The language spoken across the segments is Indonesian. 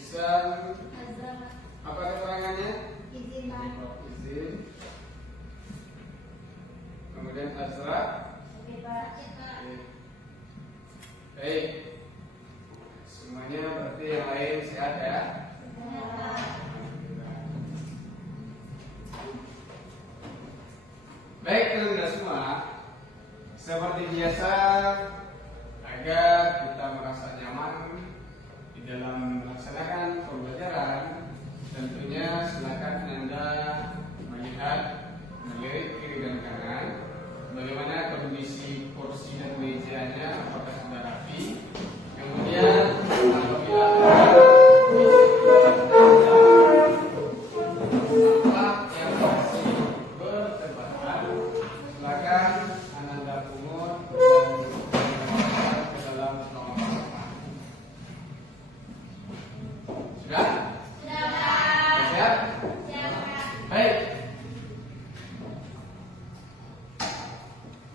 Ihsan. Apa keterangannya? Izin. Izin. Kemudian Azra. Baik. Semuanya berarti yang lain sehat ya? Baik teman-teman semua, seperti biasa agar kita merasa nyaman di dalam melaksanakan pembelajaran, tentunya silakan Anda melihat, melirik kiri dan kanan, bagaimana kondisi kursi dan mejanya, apakah sudah rapi. Kemudian apabila yang masih bertebaran, silakan Anda pungut dan ke dalam nomor sampah. Sudah? Siap? Baik.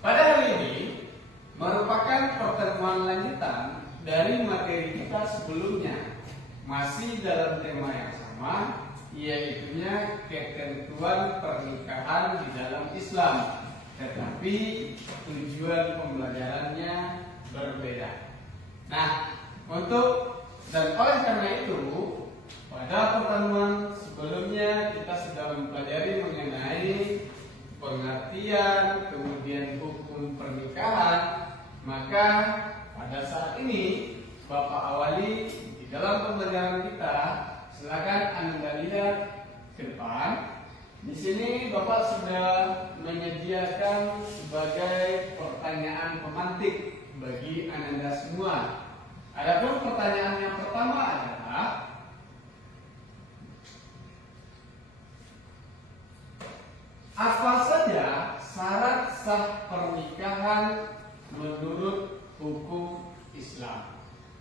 Pada hari ini merupakan pertemuan lanjutan dari materi kita sebelumnya, masih dalam tema yang sama, yaitunya ketentuan pernikahan di dalam Islam, tetapi tujuan pembelajarannya berbeda. Nah, oleh karena itu, pada pertemuan sebelumnya kita sudah mempelajari mengenai pengertian, kemudian hukum pernikahan. Maka pada saat ini Bapak awali di dalam pembelajaran kita. Silakan Anda lihat ke depan. Di sini Bapak sudah menyediakan sebagai pertanyaan pemantik bagi Anda semua. Adapun pertanyaan yang pertama adalah, apa saja syarat sah pernikahan menurut hukum Islam?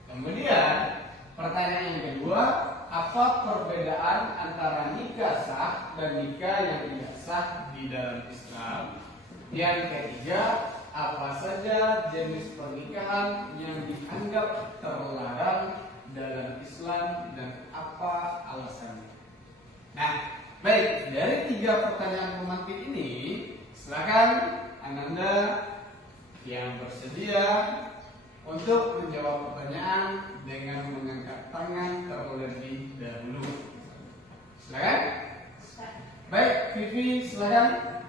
Kemudian pertanyaan yang kedua, apa perbedaan antara nikah sah dan nikah yang tidak sah di dalam Islam? Yang ketiga, apa saja jenis pernikahan yang dianggap terlarang dalam Islam dan apa alasannya? Nah, baik, dari 3 pertanyaan pemantik ini, silakan Anda yang bersedia untuk menjawab pertanyaan dengan mengangkat tangan terlebih dahulu. Silakan. Baik, Vivi, silakan.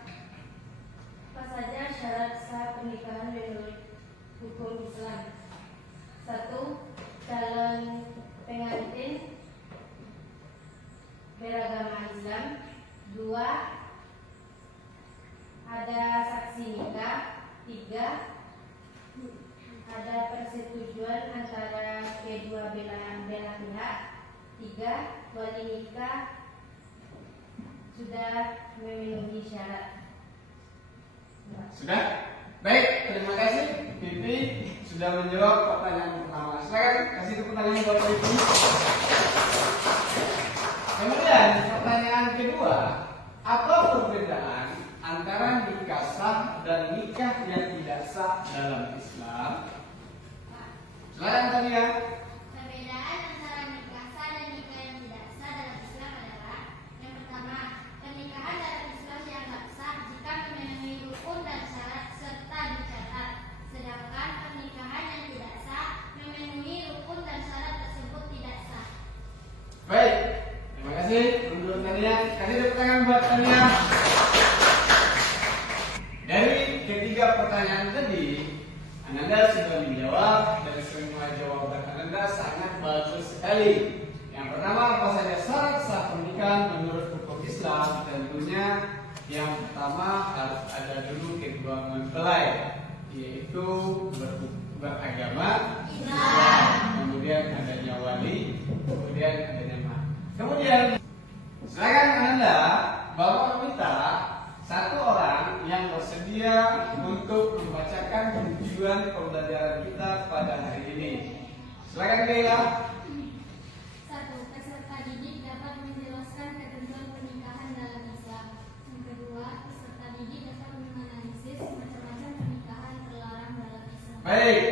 Apa saja syarat sah pernikahan menurut hukum Islam? 1. Calon pengantin beragama Islam. 2. Ada saksi nikah. 3. Ada persetujuan antara kedua belah pihak. 3. Wali nikah sudah memenuhi syarat. Sudah? Baik, terima kasih Vivi sudah menjawab pertanyaan pertama. Silakan kasih pertanyaan buat Vivi. Kemudian pertanyaan kedua, apa perbedaan antara nikah sah dan nikah yang tidak sah dalam Islam? Silakan Tania. Perbedaan antara nikah sah dan nikah yang tidak sah dalam Islam adalah: yang pertama, pernikahan dalam Islam dianggap sah jika memenuhi rukun dan syarat serta dicatat, sedangkan pernikahan yang tidak sah memenuhi rukun dan syarat tersebut tidak sah. Baik, terima kasih untuk Tania. Kasih tepuk tangan buat Tania. Dari ketiga pertanyaan tadi, Anda sudah menjawab dan semua jawaban Anda sangat bagus sekali. Yang pertama, apa saja syarat sah pernikahan menurut hukum Islam? Tentunya yang pertama harus ada dulu kedua mempelai, yaitu beragama Islam, kemudian adanya wali, kemudian adanya mahar. Kemudian silakan Anda Bapak minta satu orang yang bersedia untuk membacakan tujuan pembelajaran kita pada hari ini. Silakan Gaila. 1. Peserta didik dapat menjelaskan ketentuan pernikahan dalam Islam. Yang kedua, peserta didik dapat menganalisis macam-macam pernikahan terlarang dalam Islam. Baik,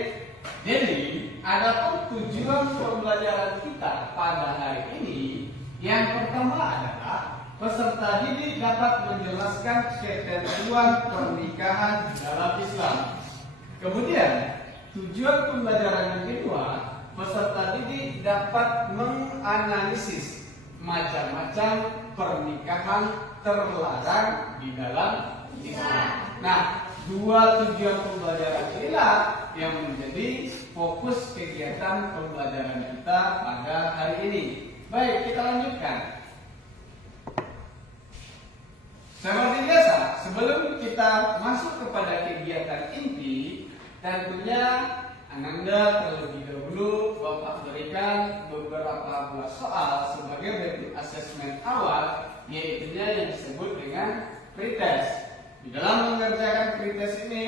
jadi adapun tujuan Yang pertama adalah peserta didik dapat menjelaskan ketentuan pernikahan dalam Islam. Kemudian tujuan pembelajaran yang kedua, peserta didik dapat menganalisis macam-macam pernikahan terlarang di dalam Islam. Nah, dua tujuan pembelajaran inilah yang menjadi fokus kegiatan pembelajaran kita pada hari ini. Baik, kita lanjutkan. Seperti biasa, sebelum kita masuk kepada kegiatan inti, tentunya Ananda terlebih dahulu Bapak berikan beberapa buah soal sebagai bentuk asesmen awal, yaitu yang disebut dengan pretest. Di dalam mengerjakan pretest ini,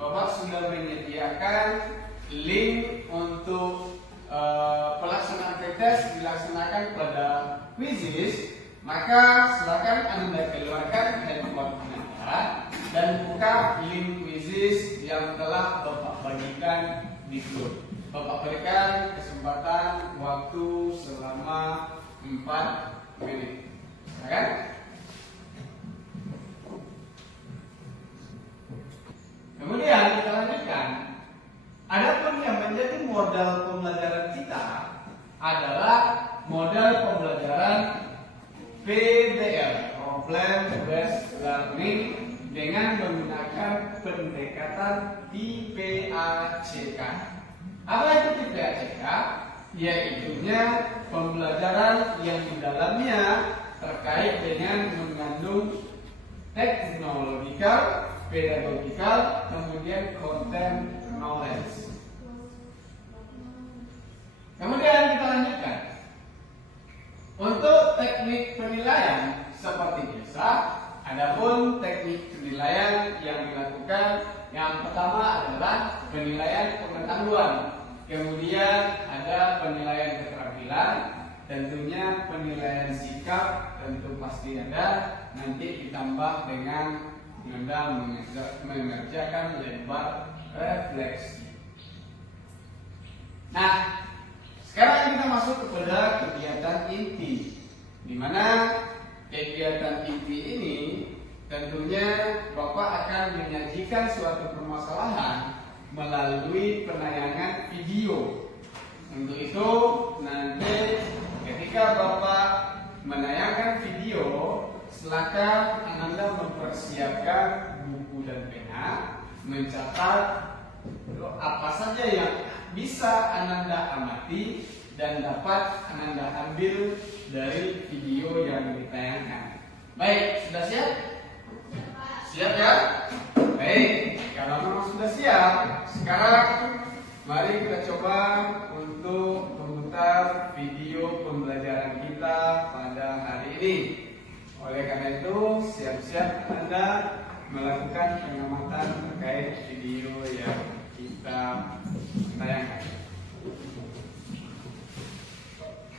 Bapak sudah menyediakan link untuk pelaksanaan pretest dilaksanakan pada quizzes. Maka silakan Anda keluarkan handphone Anda dan buka link quizzes yang telah Bapak bagikan di grup. Bapak berikan kesempatan waktu selama 4 menit. Silakan. Kemudian kita lanjutkan. Adapun yang menjadi modal pembelajaran kita adalah modal pembelajaran PBL, Problem Based Learning, dengan menggunakan pendekatan TPACK. Apa itu TPACK? Yaitunya pembelajaran yang di dalamnya terkait dengan mengandung technological, pedagogical, kemudian content knowledge. Kemudian kita lanjutkan. Untuk teknik penilaian seperti biasa, adapun teknik penilaian yang dilakukan yang pertama adalah penilaian pengetahuan, kemudian ada penilaian keterampilan, tentunya penilaian sikap tentu pasti ada, nanti ditambah dengan Anda mengerjakan lembar refleksi. Nah, sekarang kita masuk kepada kegiatan inti, di mana kegiatan inti ini tentunya Bapak akan menyajikan suatu permasalahan melalui penayangan video. Untuk itu nanti ketika Bapak menayangkan video, silakan Anda mempersiapkan buku dan pena, mencatat apa saja yang bisa Anda amati dan dapat Anda ambil dari video yang ditayangkan. Baik, sudah siap? Siap ya? Baik, kalau memang sudah siap, sekarang mari kita coba untuk memutar video pembelajaran kita pada hari ini. Oleh karena itu, siap-siap Anda melakukan pengamatan terkait video yang kita tayangkan.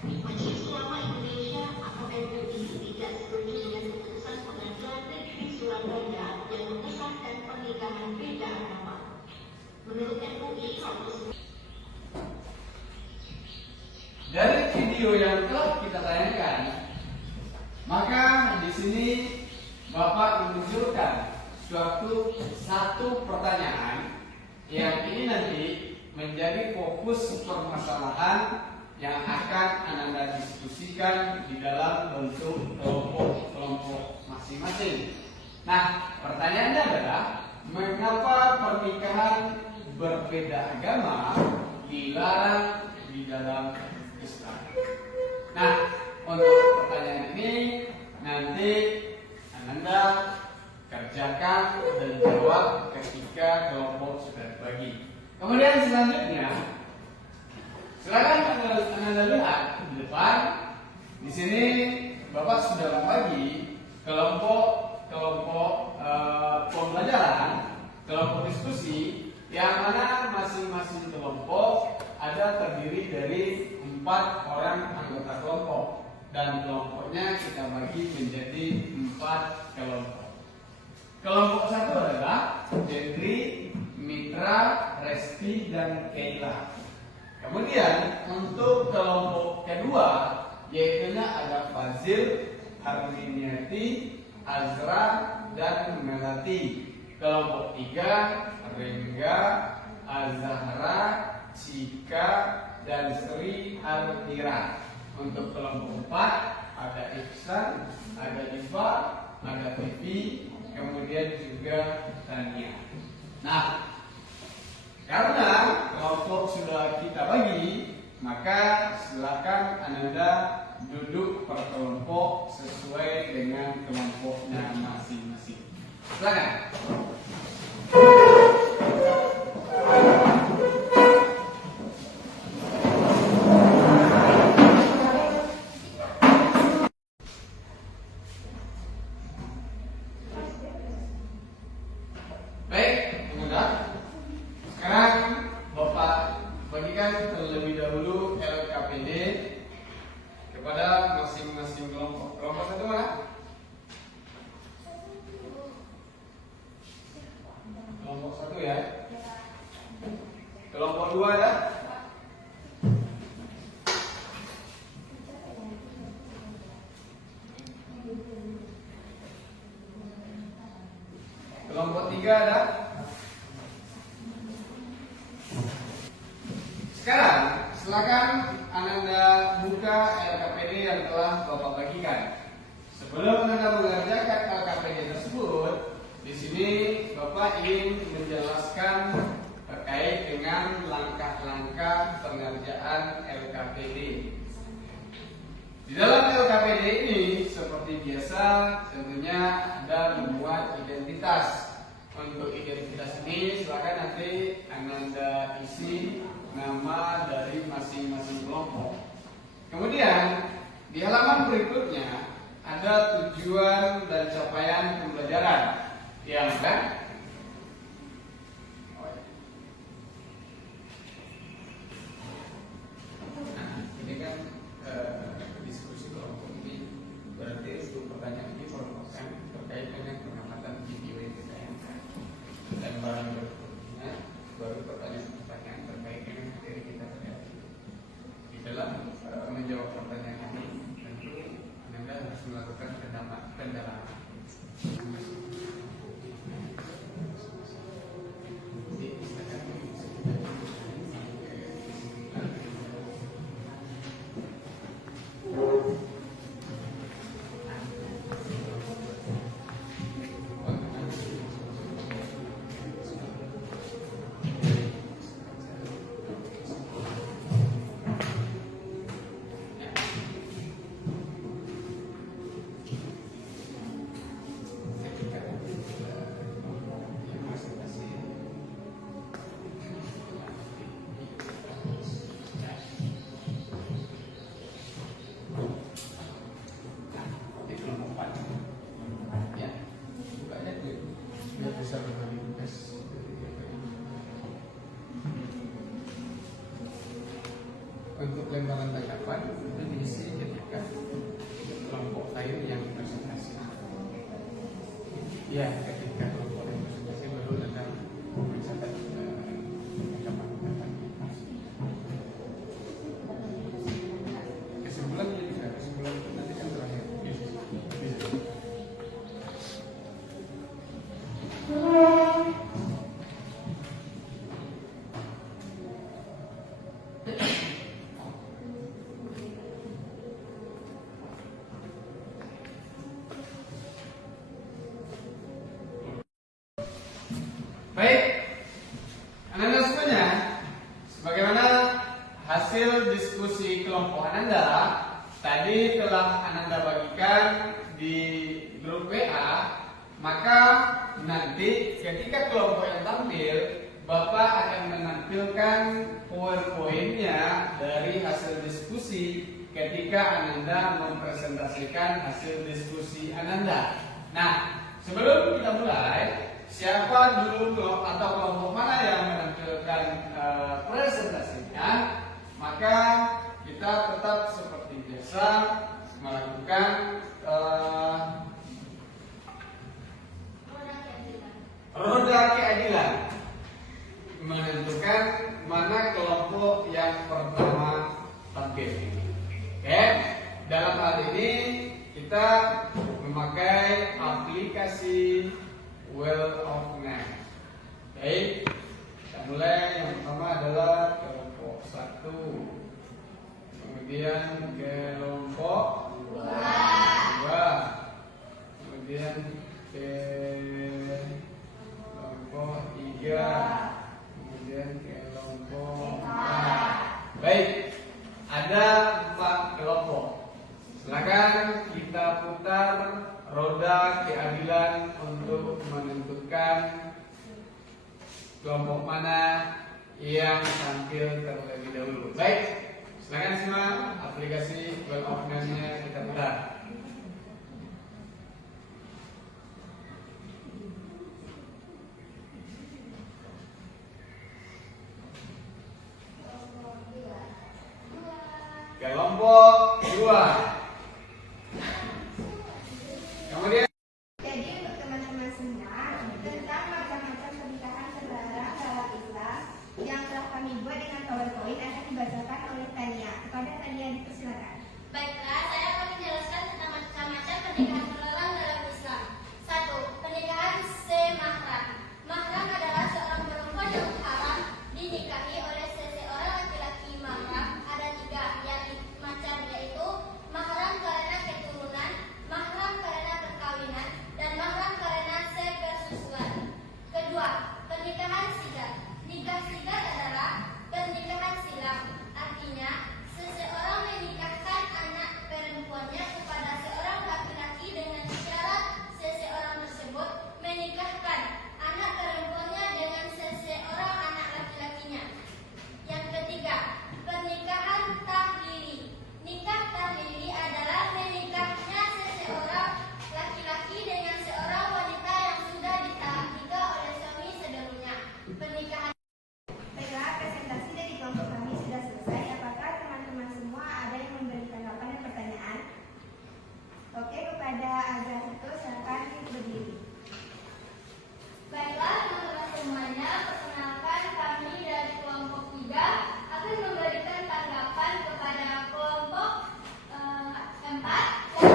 Majelis Ulama Indonesia atau MUI tidak setuju dengan keputusan Pengadilan Negeri Surabaya yang mengesahkan pernikahan beda agama. Menurut MUI, dari video yang telah kita tayangkan, maka di sini Bapak menunjukkan satu pertanyaan yang ini nanti menjadi fokus permasalahan yang akan Anda diskusikan di dalam bentuk kelompok masing-masing. Nah, pertanyaannya adalah mengapa pernikahan berbeda agama dilarang di dalam Islam? Nah, untuk pertanyaan ini nanti Anda kerjakan dan jawab ketika kelompok sudah dibagi. Kemudian selanjutnya, silakan Anda lihat di depan. Di sini Bapak sudah membagi kelompok pembelajaran, kelompok diskusi, yang mana masing-masing kelompok ada terdiri dari 4 orang anggota kelompok, dan kelompoknya kita bagi menjadi 4 kelompok. Kelompok satu adalah Hendri, Mitra, Resti, dan Keila. Kemudian untuk kelompok kedua yaitu ada Fazil, Harminiati, Azra, dan Melati. Kelompok 3 Rengga, Azahra, Cika, dan Sri Hartira. Untuk kelompok 4 ada Ihsan, ada Iva, ada Vivi, kemudian juga Tania. Nah, karena kelompok sudah kita bagi, maka silakan Ananda duduk per kelompok sesuai dengan kelompoknya masing-masing. Silakan. Baik, teman-teman. Sekarang Bapak bagikan terlebih dahulu LKPD kepada masing-masing kelompok. Kelompok 1 mana? Kelompok 1 ya. Kelompok 2 ada? Kelompok 3 ada? Sekarang silakan Ananda buka LKPD yang telah Bapak bagikan. Sebelum Ananda mengerjakan LKPD tersebut, di sini Bapak ingin menjelaskan terkait dengan langkah-langkah pengerjaan LKPD. Di dalam LKPD ini seperti biasa tentunya ada membuat identitas. Untuk identitas ini silakan nanti Ananda isi nama dari masing-masing kelompok. Kemudian di halaman berikutnya ada tujuan dan capaian pembelajaran yang kan ini kan diskusi kelompok ini berarti untuk pertanyaan ini merupakan terkait dengan pengamatan video yang ditayangkan dan barang berikutnya baru pertanyaan-pertanyaan terkait dengan materi kita tadi. Di dalam menjawab pertanyaan ini tentu Anda harus melakukan pendalaman. Untuk lembaran tanggapan itu diisi ketika kelompok lain yang presentasi. Ya, ketika kelompok yang presentasi baru datang mencatat tanggapan. Kesimpulan itu nanti kan terakhir. Baik, Ananda semuanya, sebagaimana hasil diskusi kelompok Ananda tadi telah Ananda bagikan di grup WA, maka nanti ketika kelompok yang tampil, Bapak akan menampilkan poin-poinnya dari hasil diskusi ketika Ananda mempresentasikan hasil diskusi Ananda. Nah, sebelum kita mulai, siapa dulu atau kelompok mana yang menampilkan presentasinya, maka kita tetap seperti biasa melakukan roda keadilan, menentukan mana kelompok yang pertama tampil. Oke, hal ini kita memakai aplikasi Wheel of Name. Baik, kita mulai. Yang pertama adalah kelompok 1, kemudian kelompok 2, kemudian kelompok 3, kemudian kelompok 4. Baik, ada 4 kelompok. Silakan kita putar roda keadilan untuk menentukan kelompok mana yang tampil terlebih dahulu. Baik, silakan simak aplikasi Wheel of Name-nya kita putar. Kelompok 2. Kemudian Jadi untuk teman-teman semua tentang macam-macam pernikahan terlarang dalam Islam yang telah kami buat dengan PowerPoint akan dibacakan oleh Tania. Kepada Tania dipersilakan. Baiklah, saya akan menjelaskan tentang macam-macam pernikahan terlarang dalam Islam. 1. Pernikahan semahram. Mahram adalah seorang perempuan yang haram dinikahi oleh seseorang laki-laki mahram. Ada 3 macam, yaitu mahram karena keturunan, mahram karena perkawinan, dan mahram karena sepersusuan. Kedua, pernikahan sigar. Nikah sigar adalah pernikahan silam. Artinya, seseorang menikahkan anak perempuannya kepada seorang laki-laki dengan syarat seseorang tersebut menikahkan anak perempuannya dengan seseorang anak laki-lakinya. Yang ketiga, pernikahan tahlili. Nikah tahlili adalah menikahnya seseorang laki-laki dengan seorang wanita yang sudah nikah oleh suami sebelumnya. Pernikahan. Baiklah, presentasi dari kelompok kami sudah selesai. Apakah teman-teman semua ada yang memberi tanggapan dan pertanyaan? Oke, kepada Azhar itu silakan berdiri. Baiklah teman-teman semuanya, perkenalkan kami dari kelompok 3 akan memberikan tanggapan kepada kelompok 4 yang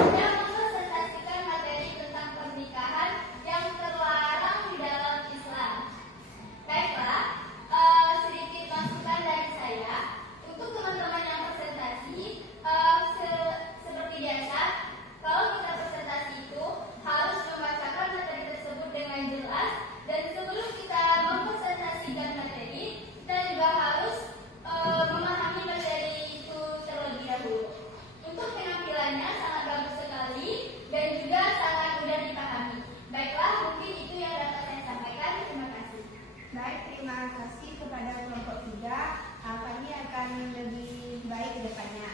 sedang mempresentasikan materi tentang pernikahan yang terlarang di dalam Islam. Baiklah, sedikit masukan dari saya untuk teman-teman yang presentasi. Seperti biasa, kalau kita presentasi itu harus membacakan materi tersebut dengan jelas, dan sebelum kita mempresentasikan materi, kita juga harus memahami materi itu terlebih dahulu. Untuk penampilannya sangat bagus sekali dan juga sangat mudah dipahami. Baiklah, mungkin itu yang dapat saya sampaikan. Terima kasih. Baik, terima kasih kepada kelompok 3. Kami akan lebih baik ke depannya.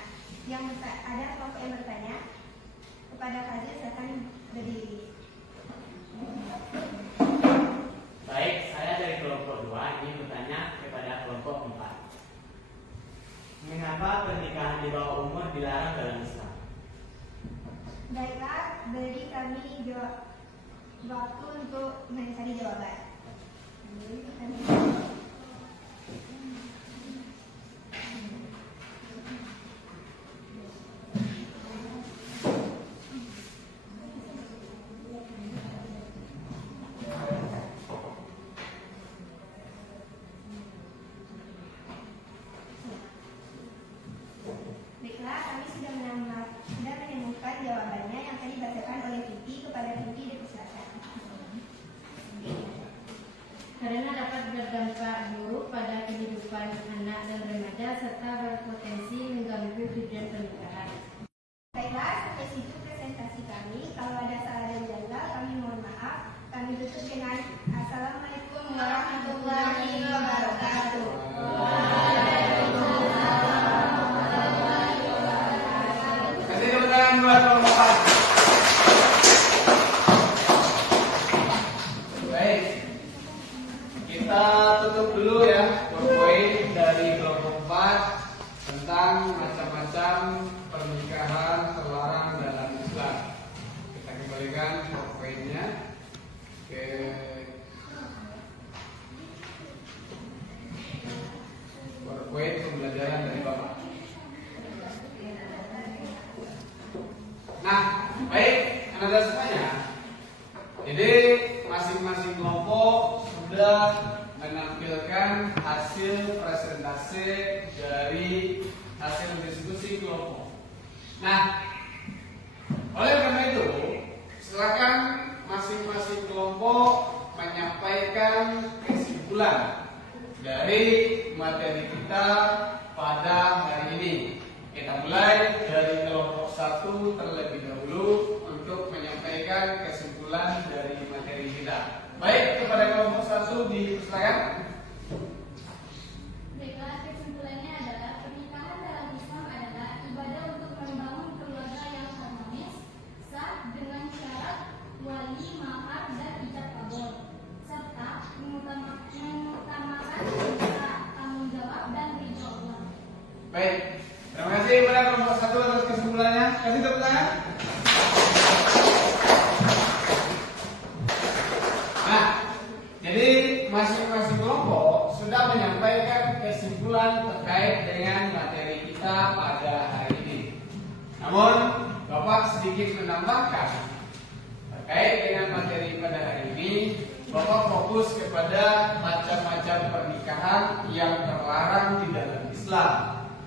Ada kelompok yang bertanya? Kepada Fadil, silakan berdiri. Baik, saya dari kelompok 2 ingin bertanya kepada kelompok 4. Mengapa pernikahan di bawah umur dilarang dalam Islam? Baiklah, beri kami waktu untuk mencari jawaban. Baiklah, kami sudah menemukan jawabannya yang tadi dibacakan oleh Titi. Kepada Titi dipersilakan. Karena dapat berdampak buruk pada kehidupan anak dan remaja serta berpotensi mengganggu tujuan pernikahan. Baiklah, sampai situ presentasi kami. Kalau ada salah dan janggal, kami mohon maaf. Kami tutup dengan Assalamualaikum warahmatullahi wabarakatuh. kasih tepuk tangan buat kelompok 4. Baik, kita tutup dulu ya poin dari kelompok 4 tentang macam-macam pernikahan terlarang dalam Islam. Kita kembalikan poinnya ke poin pembelajaran dari Bapak. Nah, baik, Anda semuanya. Jadi masing-masing kelompok sudah menampilkan hasil presentasi dari hasil diskusi kelompok. Nah, oleh karena itu, silakan masing-masing kelompok menyampaikan kesimpulan dari materi kita pada hari ini. Kita mulai dari kelompok 1 terlebih dahulu untuk menyampaikan kesimpulan dari materi kita. Baik, kepada kelompok 1 dipersilakan. Baiklah, kesimpulannya adalah pernikahan dalam Islam adalah ibadah untuk membangun keluarga yang harmonis, sah dengan syarat wali, mahar, dan ijab kabul, serta mengutamakan tanggung jawab dan ridho Allah. Baik, terima kasih kepada kelompok 1 atas kesimpulannya. Kasih tepuk tangan. Nah, jadi masing-masing kelompok sudah menyampaikan kesimpulan terkait dengan materi kita pada hari ini. Namun, Bapak sedikit menambahkan terkait dengan materi pada hari ini. Bapak fokus kepada macam-macam pernikahan yang terlarang di dalam Islam.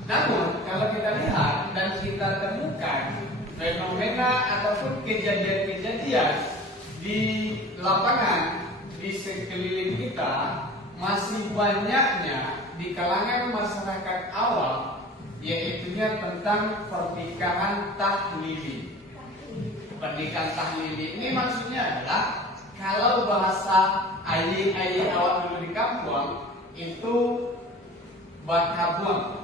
Namun, kalau kita lihat dan kita temukan fenomena ataupun kejadian-kejadian di lapangan, di sekeliling kita, masih banyaknya di kalangan masyarakat awam, yaitunya tentang pernikahan tahlili. Pernikahan tahlili ini maksudnya adalah, kalau bahasa ayah awak dulu di kampung itu bakabuang.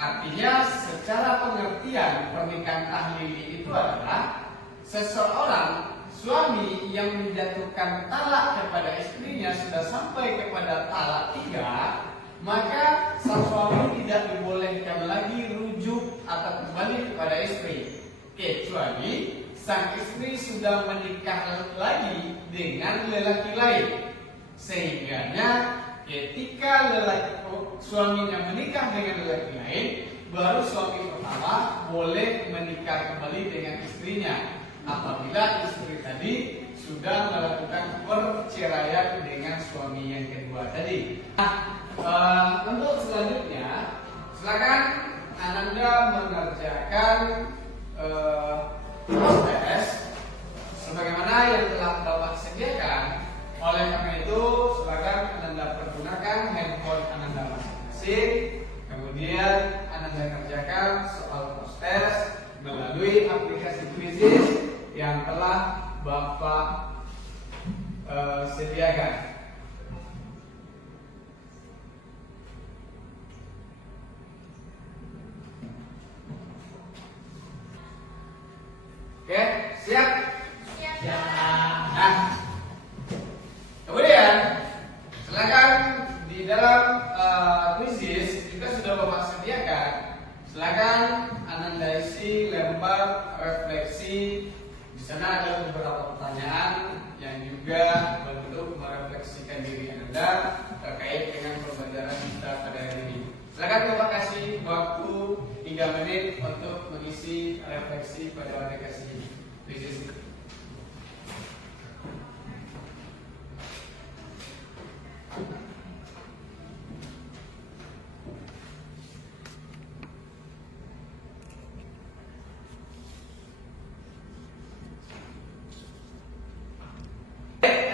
Artinya secara pengertian pernikahan tahlili itu adalah seseorang suami yang menjatuhkan talak kepada istrinya sudah sampai kepada talak 3, maka sang suami tidak dibolehkan lagi rujuk atau kembali kepada istri, kecuali sang istri sudah menikah lagi dengan lelaki lain. Sehingganya ketika suaminya menikah dengan lelaki lain, baru suami pertama boleh menikah kembali dengan istrinya apabila istri tadi sudah melakukan perceraian dengan suami yang kedua tadi. Nah, untuk selanjutnya silakan Ananda mengerjakan proses sebagaimana yang telah Bapak sediakan. Oleh karena itu, silakan Ananda pergunakan handphone Ananda masing-masing. Kemudian Ananda kerjakan soal proses melalui aplikasi Quizizz yang telah Bapak sediakan. Oke, siap? Siap. Nah, kemudian silakan di dalam Quizizz juga sudah Bapak sediakan. Silakan Ananda isi lembar refleksi. Di sana ada beberapa pertanyaan yang juga bentuk merefleksikan diri Anda terkait dengan pembelajaran kita pada hari ini. Silakan Bapak kasih waktu 3 menit untuk mengisi refleksi pada aplikasi Quizizz.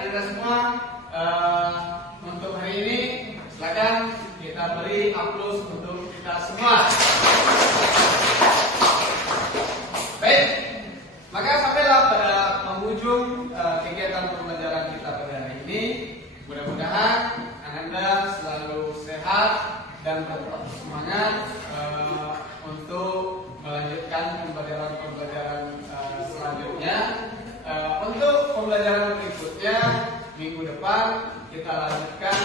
Anda semua, untuk hari ini silakan kita beri aplaus untuk kita semua. Baik, maka sampailah pada penghujung kegiatan pembelajaran kita pada hari ini. Mudah-mudahan Anda selalu sehat dan tetap semangat untuk melanjutkan pembelajaran selanjutnya. Untuk pembelajaran berikutnya minggu depan kita lanjutkan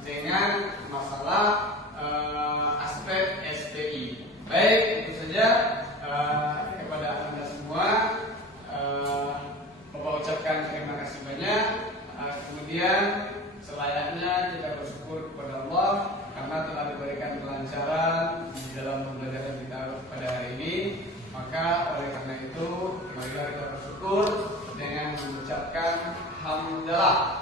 dengan masalah aspek SPI. Baik, itu saja kepada Anda semua. Bapak ucapkan terima kasih banyak. Kemudian selayaknya kita bersyukur kepada Allah karena telah diberikan kelancaran di dalam pembelajaran kita pada hari ini. Maka oleh karena itu tutur dengan mengucapkan hamdalah.